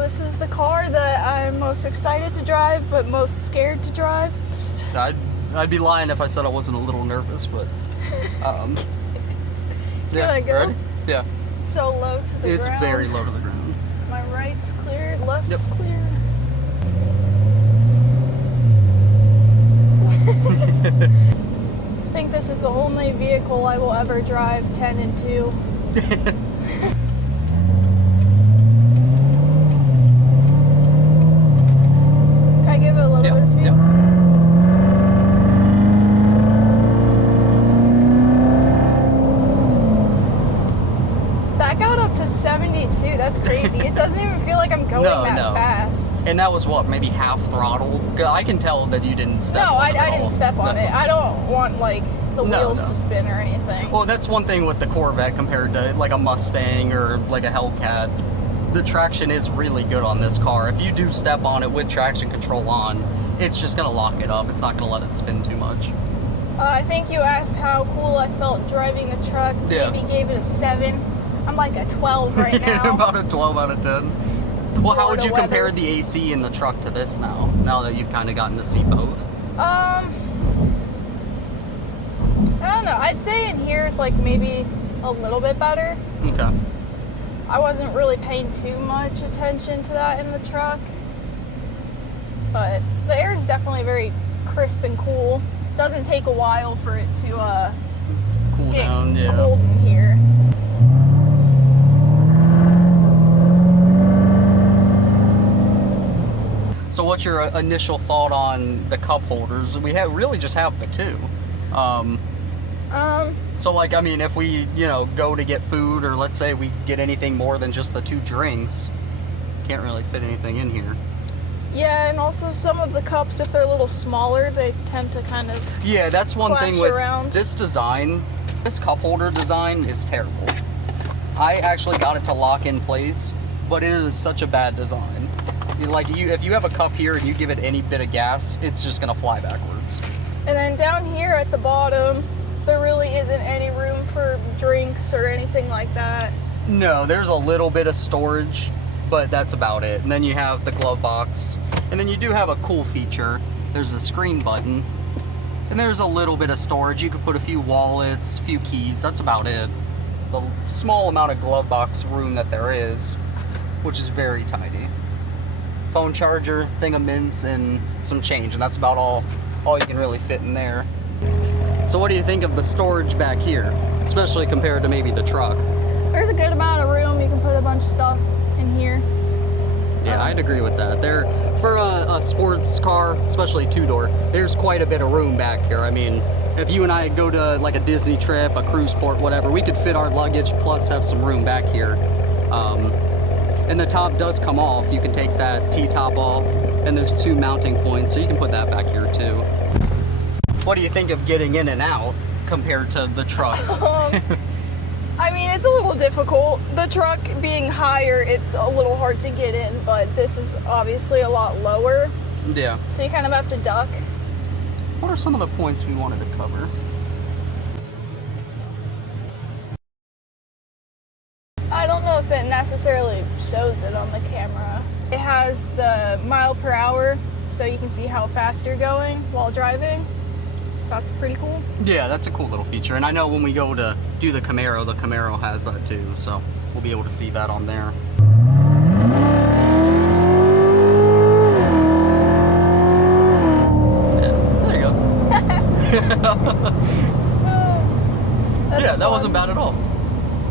So this is the car that I'm most excited to drive, but most scared to drive. I'd be lying if I said I wasn't a little nervous, but yeah, I go? Ready? Yeah. So low to the ground. It's very low to the ground. My right's clear, left's clear. I think this is the only vehicle I will ever drive 10 and 2. Can I give it a little bit of speed? Yeah. That got up to 72. That's crazy. It doesn't even feel like I'm going that fast. And that was what, maybe half throttle? I can tell that you didn't step on it. No, I didn't step on it. I don't want like the wheels to spin or anything. Well, that's one thing with the Corvette compared to like a Mustang or like a Hellcat. The traction is really good on this car. If you do step on it with traction control on, it's just gonna lock it up. It's not gonna let it spin too much. I think you asked how cool I felt driving the truck. Yeah. Maybe gave it a 7. I'm like a 12 right now. About a 12 out of 10. Well, how would you compare the AC in the truck to this now that you've kind of gotten to see both? I don't know. I'd say in here is like maybe a little bit better. Okay. I wasn't really paying too much attention to that in the truck. But the air is definitely very crisp and cool. Doesn't take a while for it to cool get down, yeah. cold in here. So what's your initial thought on the cup holders? We really just have the 2. So like, I mean, if we, go to get food, or let's say we get anything more than just the 2 drinks, can't really fit anything in here. Yeah, and also some of the cups, if they're a little smaller, they tend to kind of that's one thing with around. This design. This cup holder design is terrible. I actually got it to lock in place, but it is such a bad design. If you have a cup here and you give it any bit of gas, it's just gonna fly backwards. And then down here at the bottom, there really isn't any room for drinks or anything like that. No, there's a little bit of storage, but that's about it. And then you have the glove box, and then you do have a cool feature. There's a screen button, and there's a little bit of storage. You could put a few wallets, a few keys, that's about it. The small amount of glove box room that there is, which is very tidy. Phone charger, thing of mints, and some change, and that's about all you can really fit in there. So what do you think of the storage back here, especially compared to maybe the truck? There's a good amount of room. You can put a bunch of stuff in here. Yeah, I'd agree with that. For a sports car, especially 2-door, there's quite a bit of room back here. I mean, if you and I go to like a Disney trip, a cruise port, whatever, we could fit our luggage plus have some room back here. And the top does come off. You can take that T-top off, and there's 2 mounting points, so you can put that back here too. What do you think of getting in and out compared to the truck? I mean, it's a little difficult. The truck being higher, it's a little hard to get in, but this is obviously a lot lower. Yeah. So you kind of have to duck. What are some of the points we wanted to cover? I don't know if it necessarily shows it on the camera. It has the mile per hour, so you can see how fast you're going while driving. So that's pretty cool. Yeah, that's a cool little feature. And I know when we go to do the Camaro has that too, so we'll be able to see that on there. Yeah, there you go. Yeah, that wasn't bad at all.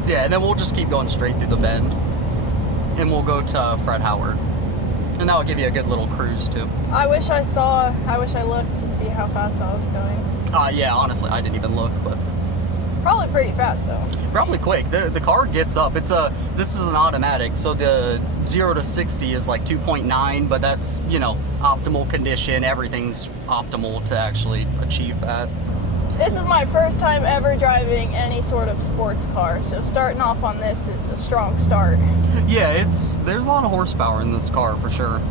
Yeah, and then we'll just keep going straight through the bend, and we'll go to Fred Howard. And that will give you a good little cruise too. I wish I looked to see how fast I was going. Yeah, honestly, I didn't even look, but probably pretty fast though. Probably quick. The car gets up. This is an automatic, so the 0 to 60 is like 2.9, but that's, optimal condition. Everything's optimal to actually achieve that. This is my first time ever driving any sort of sports car, so starting off on this is a strong start. Yeah, there's a lot of horsepower in this car for sure.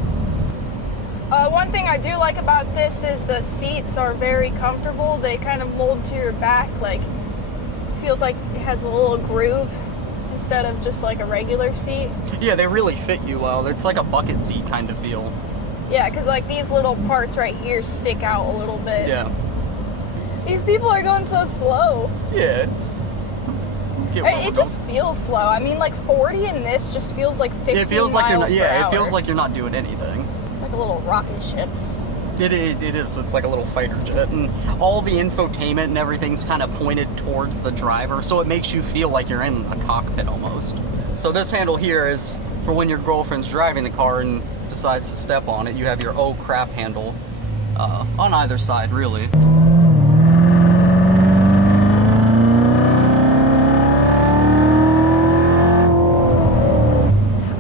One thing I do like about this is the seats are very comfortable. They kind of mold to your back, like feels like it has a little groove instead of just like a regular seat. Yeah, they really fit you well. It's like a bucket seat kind of feel. Yeah, because like these little parts right here stick out a little bit. Yeah. These people are going so slow. Yeah, it's... It just feels slow. I mean, like 40 in this just feels like 15 it feels like miles you're not, per yeah, hour. it feels like you're not doing anything. It's like a little rocket ship. It is. It's like a little fighter jet, and all the infotainment and everything's kind of pointed towards the driver, so it makes you feel like you're in a cockpit almost. So this handle here is for when your girlfriend's driving the car and decides to step on it. You have your oh crap handle on either side, really.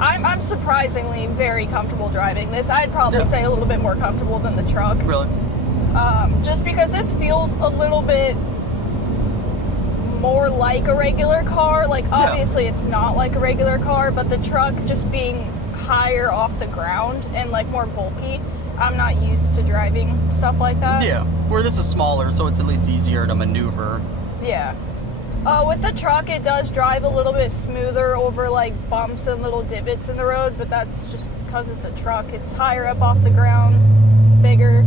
I'm surprisingly very comfortable driving this. I'd probably say a little bit more comfortable than the truck. Really? Just because this feels a little bit more like a regular car. Like, obviously it's not like a regular car, but the truck just being higher off the ground and like more bulky, I'm not used to driving stuff like that. Yeah, where this is smaller, so it's at least easier to maneuver. Yeah. With the truck, it does drive a little bit smoother over like bumps and little divots in the road, but that's just because it's a truck. It's higher up off the ground, bigger.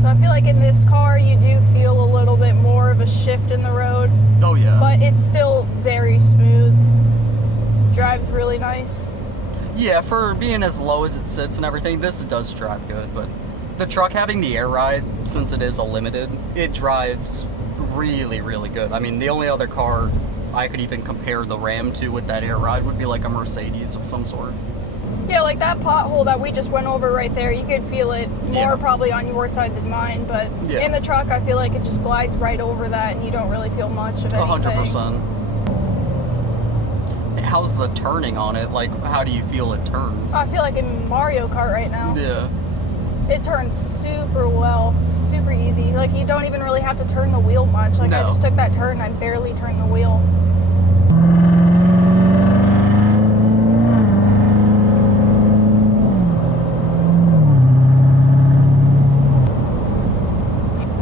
So I feel like in this car, you do feel a little bit more of a shift in the road. Oh yeah. But it's still very smooth. Drives really nice. Yeah, for being as low as it sits and everything, this does drive good, but the truck having the air ride, since it is a limited, it drives really, really good. I mean, the only other car I could even compare the Ram to with that air ride would be like a Mercedes of some sort. Yeah, like that pothole that we just went over right there, you could feel it more probably on your side than mine, but in the truck, I feel like it just glides right over that and you don't really feel much of anything. 100%. How's the turning on it? Like, how do you feel it turns? I feel like in Mario Kart right now. Yeah. It turns super well, super easy. Like, you don't even really have to turn the wheel much. Like, I just took that turn and I barely turned the wheel.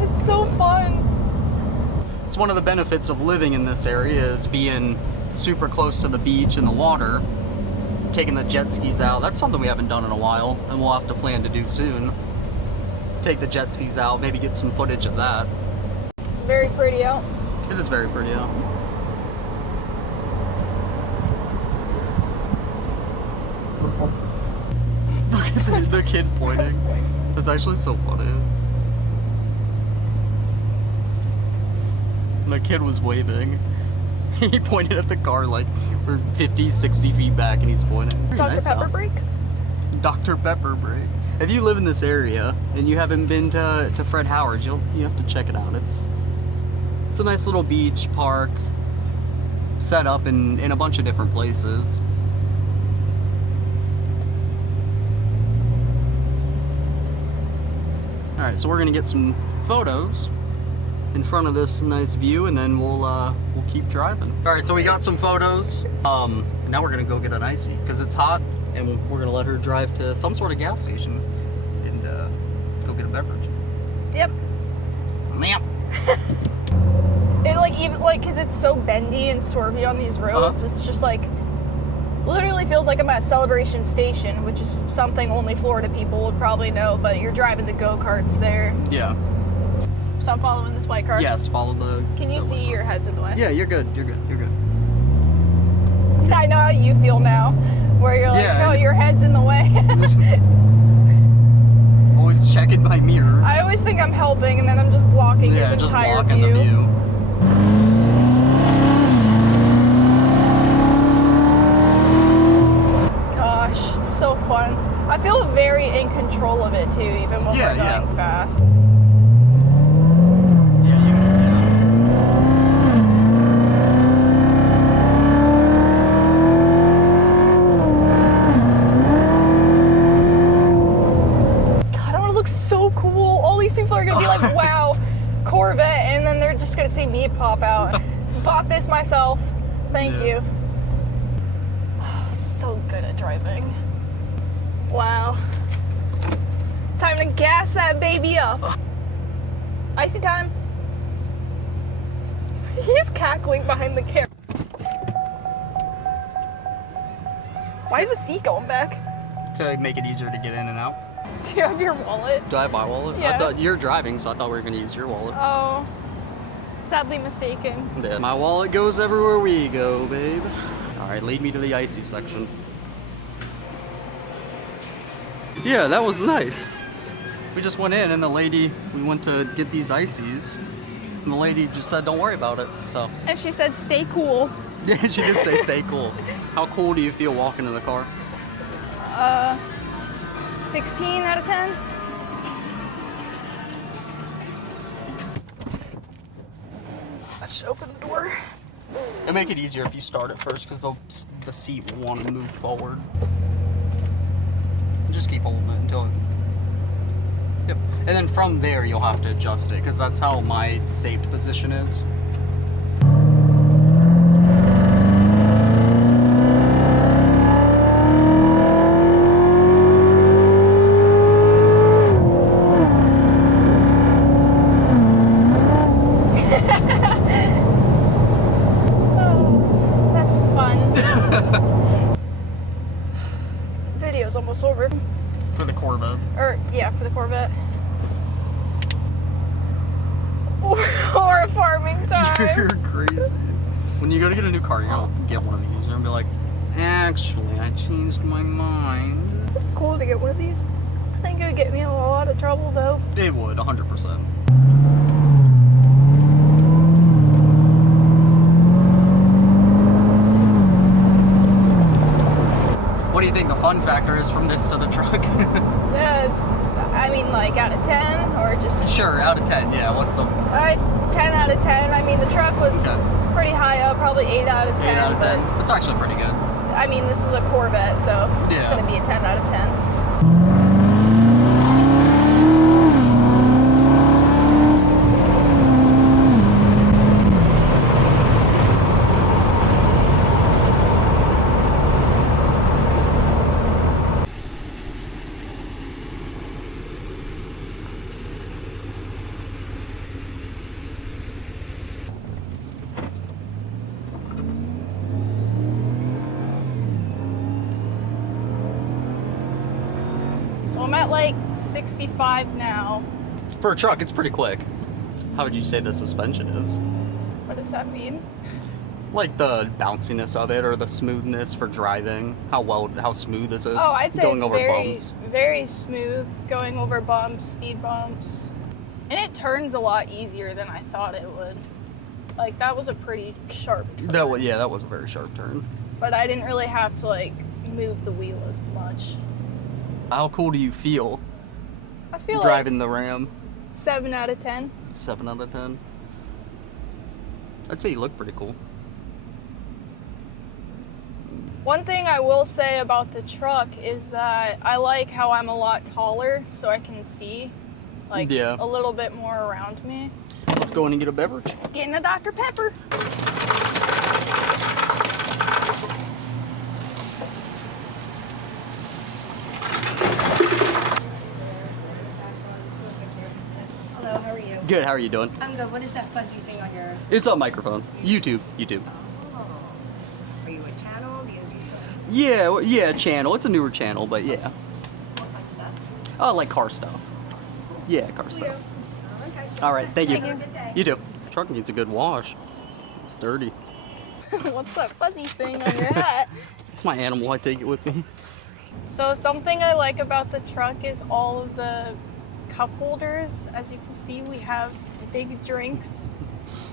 It's so fun. It's one of the benefits of living in this area is being super close to the beach and the water. Taking the jet skis out. That's something we haven't done in a while, and we'll have to plan to do soon. Take the jet skis out, maybe get some footage of that. Very pretty out. It is very pretty out. Look at the kid pointing. That's actually so funny. The kid was waving. He pointed at the car like we're 50, 60 feet back and he's pointing. Dr. Pepper break? Dr. Pepper break. If you live in this area and you haven't been to Fred Howard, you have to check it out. It's a nice little beach park set up in a bunch of different places. Alright, so we're gonna get some photos in front of this nice view, and then we'll keep driving. All right, so we got some photos. Now we're gonna go get an icy because it's hot, and we're gonna let her drive to some sort of gas station and go get a beverage. Yep. Yep. It even because it's so bendy and swervy on these roads, it's just like literally feels like I'm at Celebration Station, which is something only Florida people would probably know. But you're driving the go-karts there. Yeah. So I'm following this white car? Yes, follow the... Can you see your head's in the way? Yeah, you're good, you're good, you're good. I know how you feel now, where you're like, no, your head's in the way. Always checking my mirror. I always think I'm helping, and then I'm just blocking his entire blocking view. the view. Gosh, it's so fun. I feel very in control of it, too, even when we're going fast. So cool. All these people are gonna be like, wow, Corvette, and then they're just gonna see me pop out. Bought this myself. Thank you. Oh, so good at driving. Wow. Time to gas that baby up. Icy time. He's cackling behind the camera. Why is the seat going back? To make it easier to get in and out. Do you have your wallet? Do I have my wallet? Yeah. I thought you're driving, so I thought we were going to use your wallet. Oh, sadly mistaken. Yeah. My wallet goes everywhere we go, babe. All right, lead me to the icy section. Yeah, that was nice. We just went in and we went to get these ices, and the lady just said, don't worry about it, so. And she said, stay cool. Yeah, she did say stay cool. How cool do you feel walking to the car? 16 out of 10. I just opened the door. It'll make it easier if you start it first, because the seat will want to move forward. Just keep holding it until it... Yep. And then from there, you'll have to adjust it, because that's how my saved position is. Oh, that's fun. Video's almost over. For the Corvette. Or, yeah, for the Corvette. Or a farming time. You're crazy. When you go to get a new car, you're gonna get one of these. You're gonna be like, actually, I changed my mind. Cool to get one of these. I think it would get me in a lot of trouble, though. It would, 100%. What do you think the fun factor is from this to the truck? I mean, like, out of 10, or just... Sure, out of 10, yeah. What's the... It's 10 out of 10. I mean, the truck was pretty high up, probably 8 out of 10. 8 out of 10? But, It's actually pretty good. I mean, this is a Corvette, so it's going to be a 10 out of 10. So I'm at like 65 now. For a truck, it's pretty quick. How would you say the suspension is? What does that mean? Like the bounciness of it, or the smoothness for driving. How smooth is it? Oh, I'd say going it's over very, bumps? very smooth, going over bumps, speed bumps. And it turns a lot easier than I thought it would. Like, that was a pretty sharp turn. That was a very sharp turn. But I didn't really have to, like, move the wheel as much. How cool do you feel I feel driving the Ram? like 7 out of 10. 7 out of 10. I'd say you look pretty cool. One thing I will say about the truck is that I like how I'm a lot taller, so I can see, like, a little bit more around me. Let's go in and get a beverage. Getting a Dr. Pepper. Hello, how are you? Good, how are you doing? I'm good. What is that fuzzy thing on your... It's a microphone. YouTube. Oh. Are you a channel? Do you do something? Yeah, channel. It's a newer channel, but yeah. What kind of stuff? Oh, like car stuff. Yeah, car stuff. Okay. All right, thank you. Have a good day. You too. Truck needs a good wash. It's dirty. What's that fuzzy thing on your hat? It's my animal. I take it with me. So something I like about the truck is all of the cup holders. As you can see, we have big drinks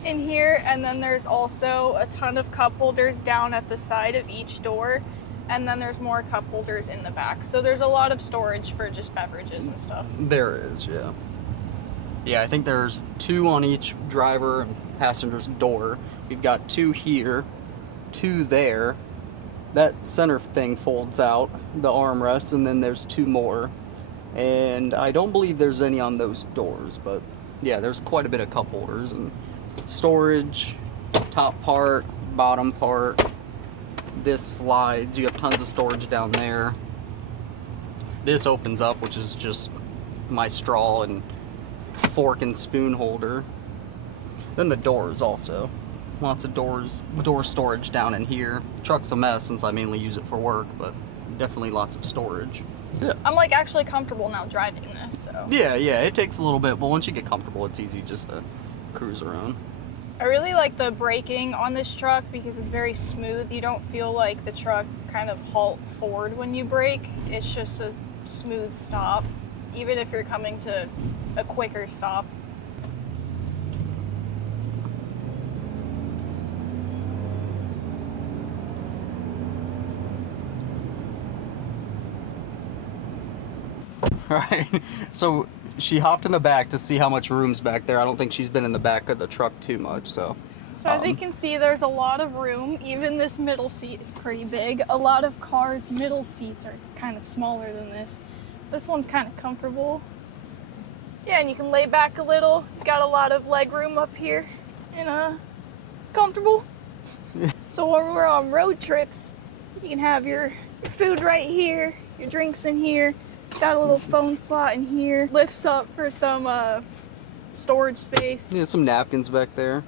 in here, and then there's also a ton of cup holders down at the side of each door, and then there's more cup holders in the back. So there's a lot of storage for just beverages and stuff. There is, yeah. Yeah, I think there's 2 on each driver and passenger's door. We've got 2 here, 2 there. That center thing folds out, the armrest, and then there's 2 more. And I don't believe there's any on those doors, but yeah, there's quite a bit of cup holders and storage, top part, bottom part. This slides, you have tons of storage down there. This opens up, which is just my straw and fork and spoon holder. Then the doors also. Lots of door storage down in here. Truck's a mess since I mainly use it for work, but definitely lots of storage. Yeah. I'm like actually comfortable now driving this, so. Yeah, it takes a little bit, but once you get comfortable, it's easy just to cruise around. I really like the braking on this truck because it's very smooth. You don't feel like the truck kind of halt forward when you brake. It's just a smooth stop, even if you're coming to a quicker stop. Alright, so she hopped in the back to see how much room's back there. I don't think she's been in the back of the truck too much, so. So as you can see, there's a lot of room. Even this middle seat is pretty big. A lot of cars' middle seats are kind of smaller than this. This one's kind of comfortable. Yeah, and you can lay back a little. You've got a lot of leg room up here, and it's comfortable. So when we're on road trips, you can have your food right here, your drinks in here. Got a little phone slot in here. Lifts up for some storage space. Yeah, some napkins back there.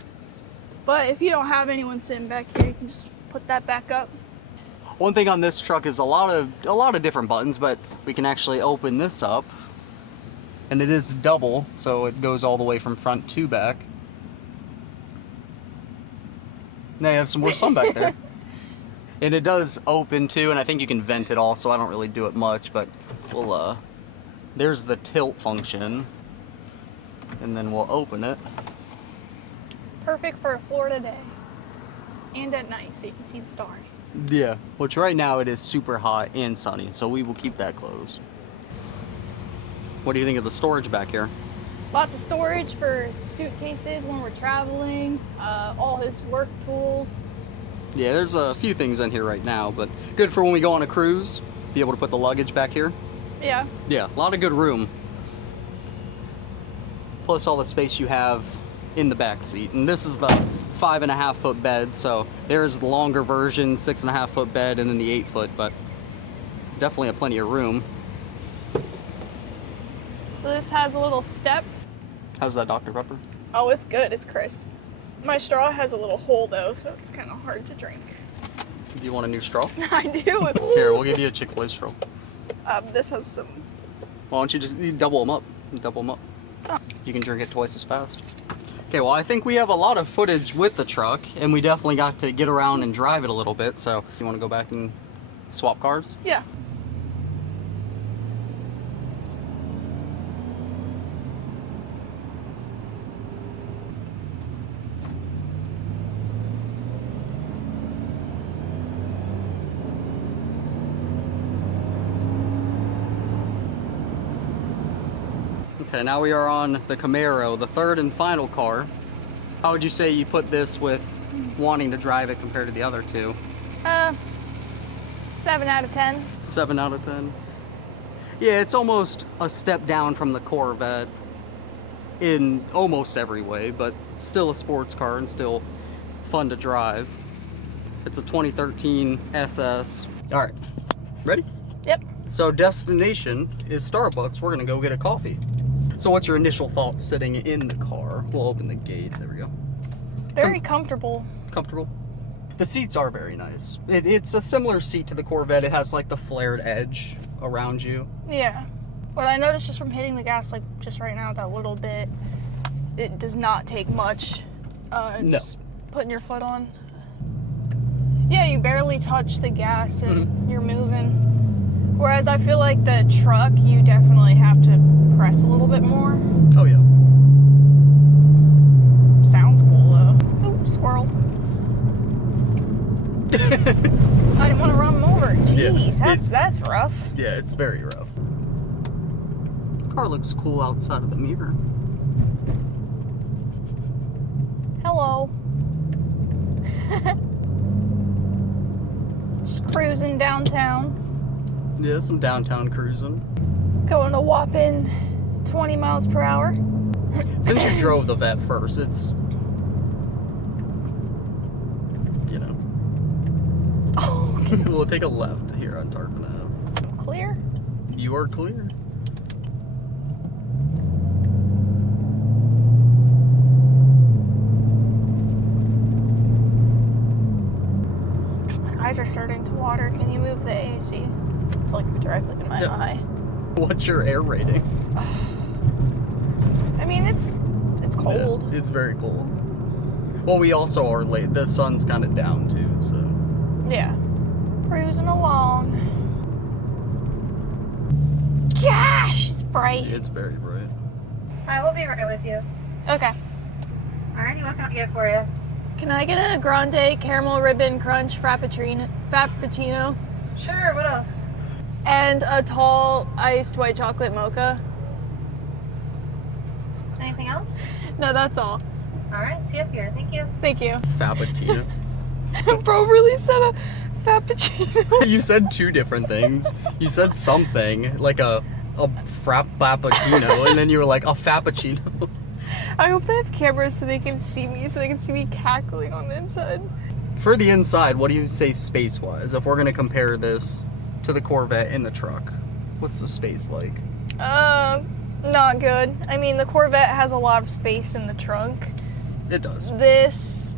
But if you don't have anyone sitting back here, you can just put that back up. One thing on this truck is a lot of different buttons, but we can actually open this up. And it is double, so it goes all the way from front to back. Now you have some more sun back there. And it does open too, and I think you can vent it also. I don't really do it much, but we'll, there's the tilt function. And then we'll open it. Perfect for a Florida day. And at night, so you can see the stars. Yeah, which right now it is super hot and sunny, so we will keep that closed. What do you think of the storage back here? Lots of storage for suitcases when we're traveling, all his work tools. Yeah, there's a few things in here right now, but good for when we go on a cruise, be able to put the luggage back here. Yeah. Yeah, a lot of good room. Plus all the space you have in the back seat. And this is the 5.5 foot bed, so there's the longer version, 6.5 foot bed, and then the 8 foot, but definitely plenty of room. So this has a little step. How's that, Dr. Pepper? Oh, it's good. It's crisp. My straw has a little hole though, so it's kind of hard to drink. Do you want a new straw? I do. Here, we'll give you a Chick-fil-A straw. This has some. Why don't you double them up? Double them up. Oh. You can drink it twice as fast. Okay, well, I think we have a lot of footage with the truck, and we definitely got to get around and drive it a little bit, so you want to go back and swap cars? Yeah. Okay, now we are on the Camaro, the third and final car. How would you say you put this with wanting to drive it compared to the other two? 7 out of 10. 7 out of 10? Yeah, it's almost a step down from the Corvette in almost every way, but still a sports car and still fun to drive. It's a 2013 SS. All right, ready? Yep. So destination is Starbucks. We're gonna go get a coffee. So what's your initial thoughts sitting in the car? We'll open the gate, there we go. Very comfortable. Comfortable. The seats are very nice. It's a similar seat to the Corvette. It has like the flared edge around you. Yeah. But I noticed just from hitting the gas, like just right now, that little bit, it does not take much. No. Just putting your foot on. Yeah, you barely touch the gas and you're moving. Whereas I feel like the truck, you definitely have to press a little bit more. Oh yeah. Sounds cool though. Ooh, squirrel. I didn't want to run him over. Jeez, Yeah, that's rough. Yeah, it's very rough. Car looks cool outside of the mirror. Hello. Just cruising downtown. Yeah, some downtown cruising. Going a whopping 20 miles per hour. Since you drove the Vet first, it's, you know. Oh, We'll take a left here on Tarpon Ave. clear? You are clear. My eyes are starting to water. Can you move the AC? It's like directly in my eye. What's your air rating? I mean, it's cold. Yeah, it's very cold. Well, we also are late. The sun's kind of down too, so. Yeah. Cruising along. Gosh, it's bright. It's very bright. Alright, we'll be right with you. Okay. Alrighty, what can I get for you? Can I get a grande caramel ribbon crunch frappuccino? Sure, what else? And a tall iced white chocolate mocha? Anything else? No, that's all. Alright, see you up here. Thank you. Thank you. Fappuccino. Bro really said a frappuccino. You said two different things. You said something like a frappuccino, and then you were like a fappuccino. I hope they have cameras so they can see me cackling on the inside. For the inside, what do you say space-wise? If we're gonna compare this to the Corvette in the truck, what's the space like? Not good. I mean, the Corvette has a lot of space in the trunk. It does. This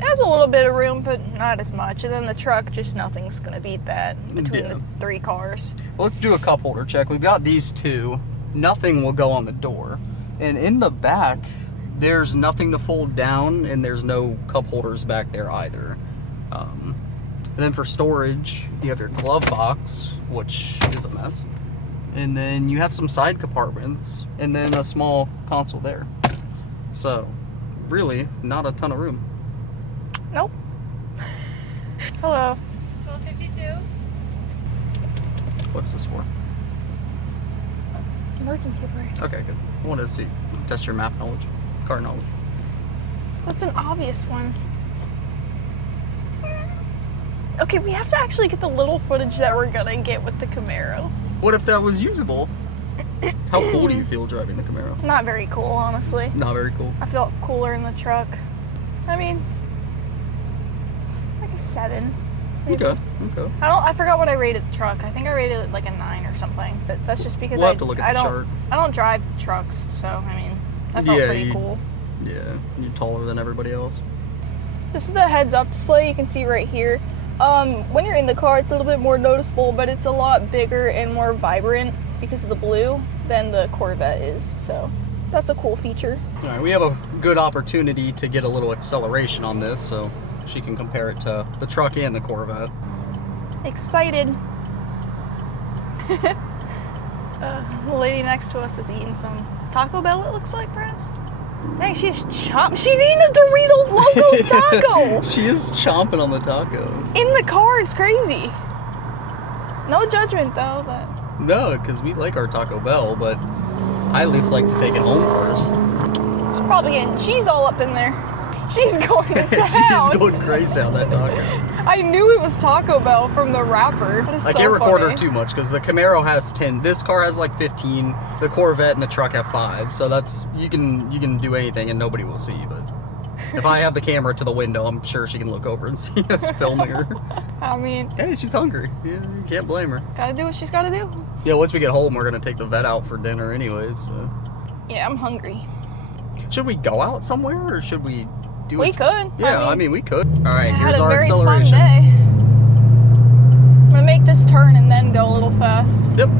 has a little bit of room, but not as much. And then the truck, just nothing's gonna beat that between the three cars. Well, let's do a cup holder check. We've got these two. Nothing will go on the door. And in the back, there's nothing to fold down, and there's no cup holders back there either. And then for storage, you have your glove box, which is a mess. And then you have some side compartments, and then a small console there. So, really, not a ton of room. Nope. Hello. 1252. What's this for? Emergency brake. Okay, good. I wanted to see, test your map knowledge, car knowledge. That's an obvious one. Okay, we have to actually get the little footage that we're gonna get with the Camaro. What if that was usable? How cool do you feel driving the Camaro? Not very cool, honestly. Not very cool. I felt cooler in the truck. I mean, like a 7. Maybe. Okay. I forgot what I rated the truck. I think I rated it like a 9 or something. But that's just because We'll have to look at the I chart. don't drive trucks, so I mean, that felt pretty cool. Yeah, you're taller than everybody else. This is the heads-up display you can see right here. When you're in the car, it's a little bit more noticeable, but it's a lot bigger and more vibrant because of the blue than the Corvette is. So that's a cool feature. All right, we have a good opportunity to get a little acceleration on this, so she can compare it to the truck and the Corvette. Excited. The lady next to us is eating some Taco Bell, it looks like, perhaps. Dang, she's eating a Doritos Locos taco! She is chomping on the taco. In the car is crazy. No judgment, though, but... No, because we like our Taco Bell, but I at least like to take it home first. She's probably getting cheese all up in there. She's going to town. She's going crazy on that taco. I knew it was Taco Bell from the wrapper. That is I so can't record funny. her too much because the Camaro has 10. This car has like 15. The Corvette and the truck have 5. So that's you can do anything and nobody will see. But if I have the camera to the window, I'm sure she can look over and see us filming her. I mean, Hey, she's hungry. Yeah, you can't blame her. gotta do what she's gotta do. Yeah, once we get home, we're gonna take the vet out for dinner anyways. So. Yeah, I'm hungry. Should we go out somewhere or should we do We it? could. Yeah, I mean we could. All right, I here's had a our very acceleration. fun day. I'm gonna make this turn and then go a little fast. Yep.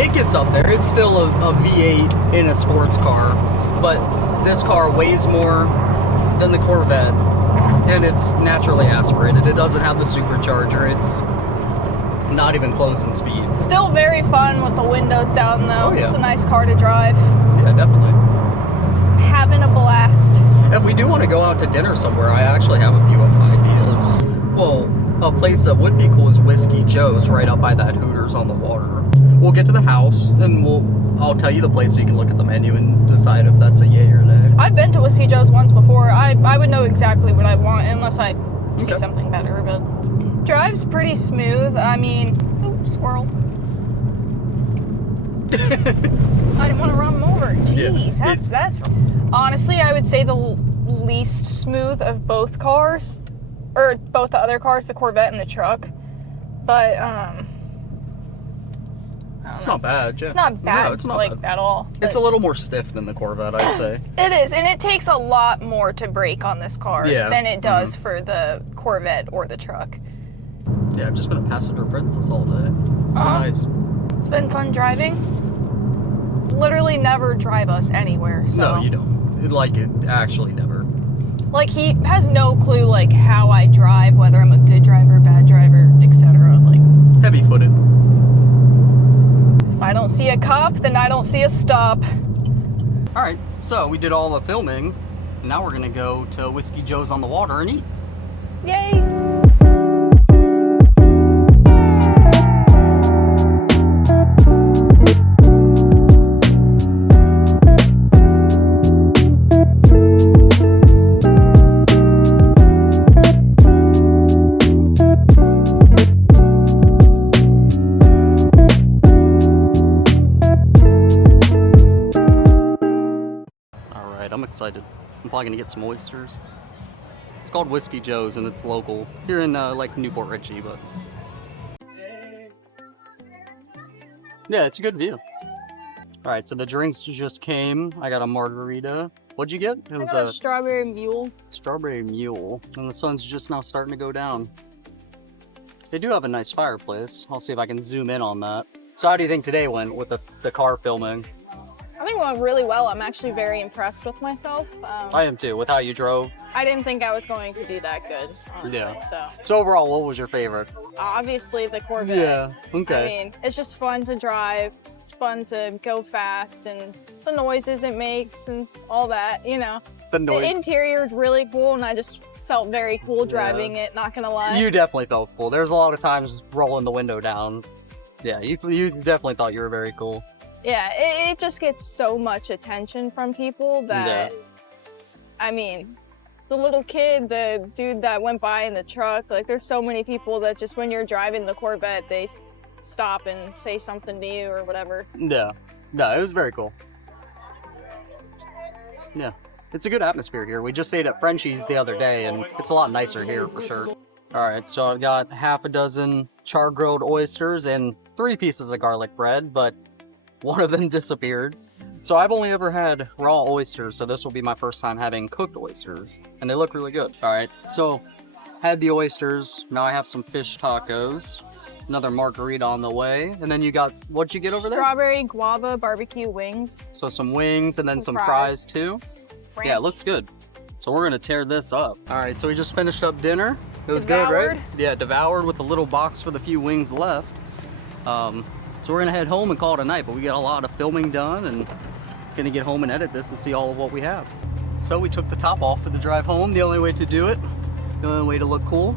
It gets up there. It's still a V8 in a sports car, but this car weighs more than the Corvette, and it's naturally aspirated. It doesn't have the supercharger. It's not even close in speed. Still very fun with the windows down, though. Oh, yeah. It's a nice car to drive. Yeah, definitely. Having a blast. If we do want to go out to dinner somewhere, I actually have a few ideas. Well, a place that would be cool is Whiskey Joe's right out by that Hooters on the water. We'll get to the house and I'll tell you the place so you can look at the menu and decide if that's a yay or nay. I've been to Whiskey Joe's once before. I would know exactly what I want unless I see Okay. something better, but drive's pretty smooth. I mean, ooh, squirrel. I didn't want to run him over. Jeez, Yeah, that's honestly, I would say the least smooth of both cars, or both the other cars, the Corvette and the truck. But It's not bad. Yeah. it's not bad, No, it's not like bad. at all. It's a little more stiff than the Corvette, I'd say. It is, and it takes a lot more to brake on this car than it does for the Corvette or the truck. Yeah, I've just been a passenger princess all day. It's nice. It's been fun driving. Literally never drive us anywhere. So. No, you don't. Like it, actually never. Like, he has no clue, like, how I drive, whether I'm a good driver, bad driver, etc. Like, heavy-footed. if I don't see a cop, then I don't see a stop. All right, so we did all the filming. Now we're gonna go to Whiskey Joe's on the water and eat. Yay! I'm excited. I'm probably gonna get some oysters. It's called Whiskey Joe's and it's local here in like Newport Richey, but yeah, it's a good view. All right, so the drinks just came. I got a margarita. What'd you get? It was a strawberry mule. Strawberry mule, and the sun's just now starting to go down. They do have a nice fireplace. I'll see if I can zoom in on that. So how do you think today went with the car filming? I think it went really well. I'm actually very impressed with myself. I am too, with how you drove. I didn't think I was going to do that good, honestly. Yeah. So overall, what was your favorite? Obviously the Corvette. Yeah, okay. I mean, it's just fun to drive. It's fun to go fast, and the noises it makes and all that, you know. The interior is really cool, and I just felt very cool driving it, not gonna lie. You definitely felt cool. There's a lot of times rolling the window down. Yeah, you definitely thought you were very cool. Yeah, it just gets so much attention from people that, I mean, the little kid, the dude that went by in the truck, like there's so many people that just when you're driving the Corvette, they stop and say something to you or whatever. Yeah, no, it was very cool. Yeah, it's a good atmosphere here. We just ate at Frenchie's the other day and it's a lot nicer here for sure. All right, so I've got half a dozen char-grilled oysters and 3 pieces of garlic bread, but one of them disappeared. So I've only ever had raw oysters, so this will be my first time having cooked oysters, and they look really good. All right, so had the oysters, now I have some fish tacos, another margarita on the way, and then you got, what'd you get over there? Strawberry guava barbecue wings. So some wings and then some fries too. Yeah, it looks good. So we're gonna tear this up. All right, so we just finished up dinner. It was good, right? Yeah, devoured with a little box with a few wings left. So we're gonna head home and call it a night, but we got a lot of filming done and gonna get home and edit this and see all of what we have. So we took the top off for the drive home. The only way to do it, the only way to look cool,